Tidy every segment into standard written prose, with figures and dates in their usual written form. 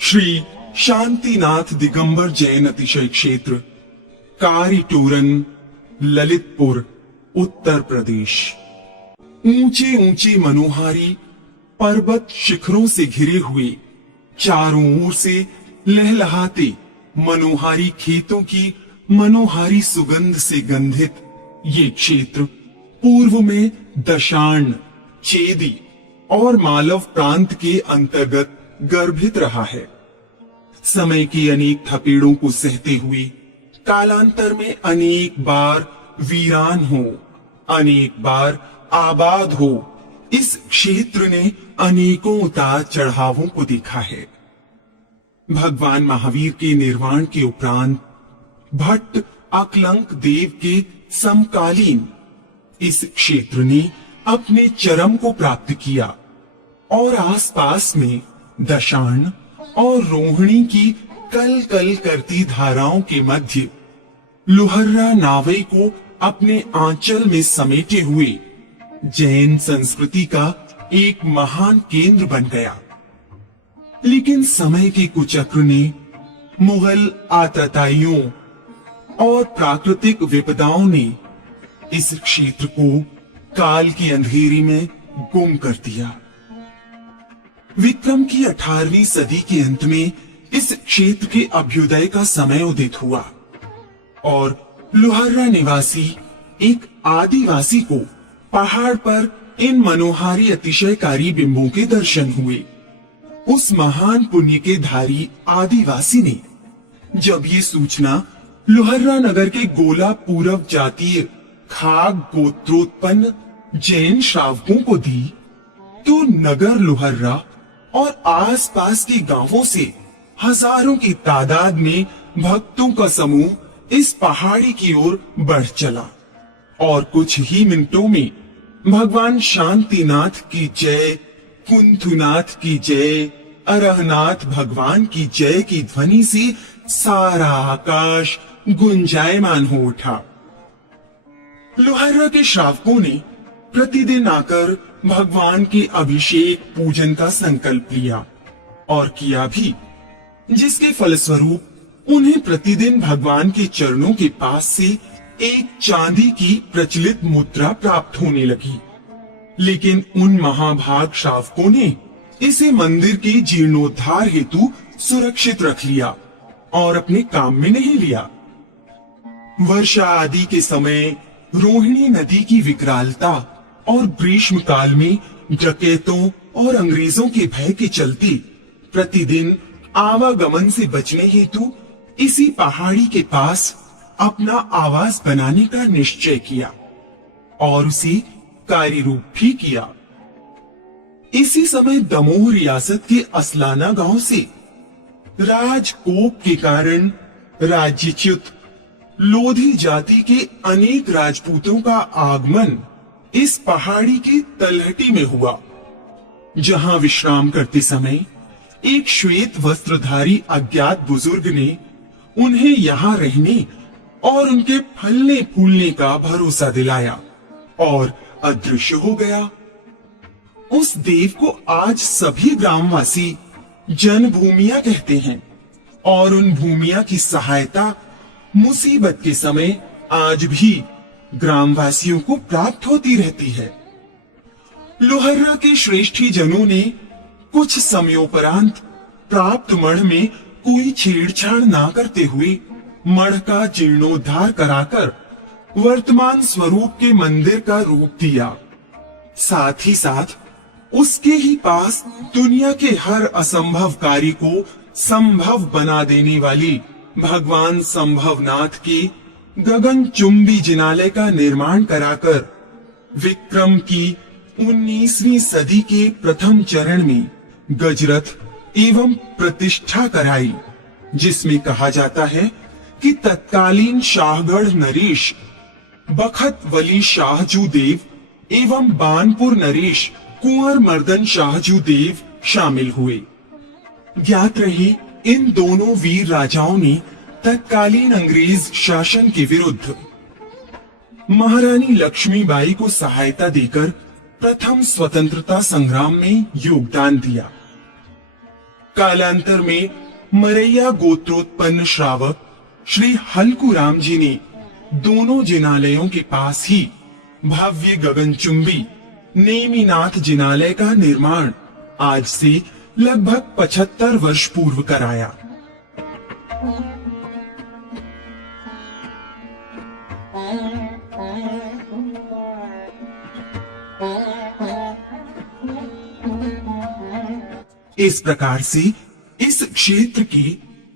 श्री शांतिनाथ दिगंबर जैन अतिशय क्षेत्र, कारीटोरन, ललितपुर, उत्तर प्रदेश। ऊंचे ऊंचे मनोहारी पर्वत शिखरों से घिरे हुए, चारों ओर से लहलहाते मनोहारी खेतों की मनोहारी सुगंध से गंधित ये क्षेत्र पूर्व में दशाण, चेदी और मालव प्रांत के अंतर्गत गर्भित रहा है। समय के अनेक थपेड़ों को सहते हुए कालांतर में अनेक बार वीरान हो, अनेक बार आबाद हो, इस क्षेत्र ने अनेकों उतार चढ़ावों को देखा है। भगवान महावीर के निर्वाण के उपरांत भट्ट अकलंक देव के समकालीन इस क्षेत्र ने अपने चरम को प्राप्त किया और आसपास में दशाण और रोहिणी की कल कल करती धाराओं के मध्य लुहर्रा नावई को अपने आंचल में समेटे हुए जैन संस्कृति का एक महान केंद्र बन गया। लेकिन समय के कुचक्र ने मुगल आतताइयों और प्राकृतिक विपदाओं ने इस क्षेत्र को काल की अंधेरी में गुम कर दिया। विक्रम की 18वीं सदी के अंत में इस क्षेत्र के अभ्युदय का समय उदित हुआ और लुहर्रा निवासी एक आदिवासी को पहाड़ पर इन मनोहारी अतिशयकारी बिंबों के दर्शन हुए। उस महान पुण्य के धारी आदिवासी ने जब ये सूचना लुहर्रा नगर के गोला पूरब जातीय खाग गोत्रोत्पन्न जैन श्रावकों को दी, तो नगर लुहर्रा और आसपास के गांवों से हजारों की तादाद में भक्तों का समूह इस पहाड़ी की ओर बढ़ चला और कुछ ही मिनटों में भगवान शांतिनाथ की जय, कुंथुनाथ की जय, अरहनाथ भगवान की जय की ध्वनि से सारा आकाश गुंजायमान हो उठा। लुहर्रा के श्रावकों ने प्रतिदिन आकर भगवान के अभिषेक पूजन का संकल्प लिया और किया भी, जिसके फलस्वरूप उन्हें प्रतिदिन भगवान के चरणों के पास से एक चांदी की प्रचलित मुद्रा प्राप्त होने लगी। लेकिन उन महाभाग श्रावकों ने इसे मंदिर के जीर्णोद्धार हेतु सुरक्षित रख लिया और अपने काम में नहीं लिया। वर्षा आदि के समय रोहिणी नदी की विकरालता और ग्रीष्म काल में डकैतों और अंग्रेजों के भय के चलते प्रतिदिन आवागमन से बचने हेतु इसी पहाड़ी के पास अपना आवास बनाने का निश्चय किया और उसे कार्यरूप भी किया। इसी समय दमोह रियासत के असलाना गांव से राजकोप के कारण राज्यच्युत लोधी जाति के अनेक राजपूतों का आगमन इस पहाड़ी की तलहटी में हुआ, जहां विश्राम करते समय एक श्वेत वस्त्रधारी अज्ञात बुजुर्ग ने उन्हें यहाँ रहने और उनके फलने फूलने का भरोसा दिलाया और अदृश्य हो गया। उस देव को आज सभी ग्रामवासी जनभूमिया कहते हैं और उन भूमिया की सहायता मुसीबत के समय आज भी ग्रामवासियों को प्राप्त होती रहती है। लुहर्रा के श्रेष्ठी जनों ने कुछ समयोपरांत प्राप्त मढ़ में कोई छेड़छाड़ ना करते हुए मढ़ का जीर्णोद्धार कराकर वर्तमान स्वरूप के मंदिर का रूप दिया। साथ ही साथ उसके ही पास दुनिया के हर असंभव कार्य को संभव बना देने वाली भगवान संभवनाथ की गगनचुंबी जिनालय का निर्माण कराकर विक्रम की 19वीं सदी के प्रथम चरण में गजरथ एवं प्रतिष्ठा कराई, जिसमें कहा जाता है कि तत्कालीन शाहगढ़ नरेश बखत वली शाहजू देव एवं बानपुर नरेश कुंवर मर्दन शाहजू देव शामिल हुए। ज्ञात रहे इन दोनों वीर राजाओं ने तत्कालीन अंग्रेज शासन के विरुद्ध महारानी लक्ष्मीबाई को सहायता देकर प्रथम स्वतंत्रता संग्राम में योगदान दिया। कालांतर में मरैया गोत्रोत्पन्न श्रावक श्री हल्कूराम जी ने दोनों जिनालयों के पास ही भव्य गगनचुंबी नेमिनाथ जिनालय का निर्माण आज से लगभग 75 वर्ष पूर्व कराया। इस प्रकार से इस क्षेत्र के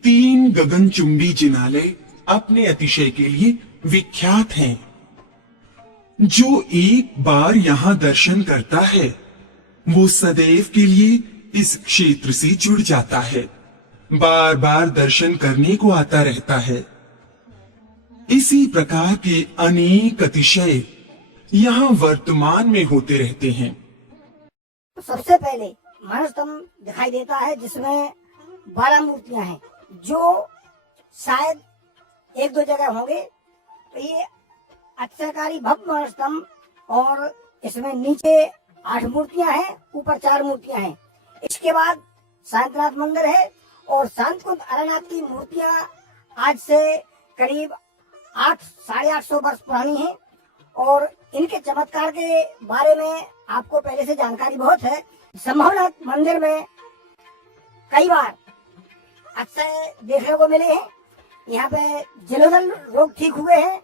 3 गगनचुंबी जिनालय अपने अतिशय के लिए विख्यात हैं। जो एक बार यहाँ दर्शन करता है वो सदैव के लिए इस क्षेत्र से जुड़ जाता है, बार बार दर्शन करने को आता रहता है। इसी प्रकार के अनेक अतिशय यहाँ वर्तमान में होते रहते हैं। सबसे पहले मानव स्तंभ दिखाई देता है जिसमें 12 मूर्तियां हैं, जो शायद 1-2 जगह होंगे। तो ये अक्षरकारी भव्य मानव स्तंभ, और इसमें नीचे 8 मूर्तियां हैं, ऊपर 4 मूर्तियां हैं। इसके बाद शांतनाथ मंदिर है, और शांतकुंज अरनाथ की मूर्तियां आज से करीब 800-850 वर्ष पुरानी हैं, और इनके चमत्कार के बारे में आपको पहले से जानकारी बहुत है। संभवनाथ मंदिर में कई बार अक्षय देखने को मिले हैं। यहाँ पे जलोदर रोग ठीक हुए हैं,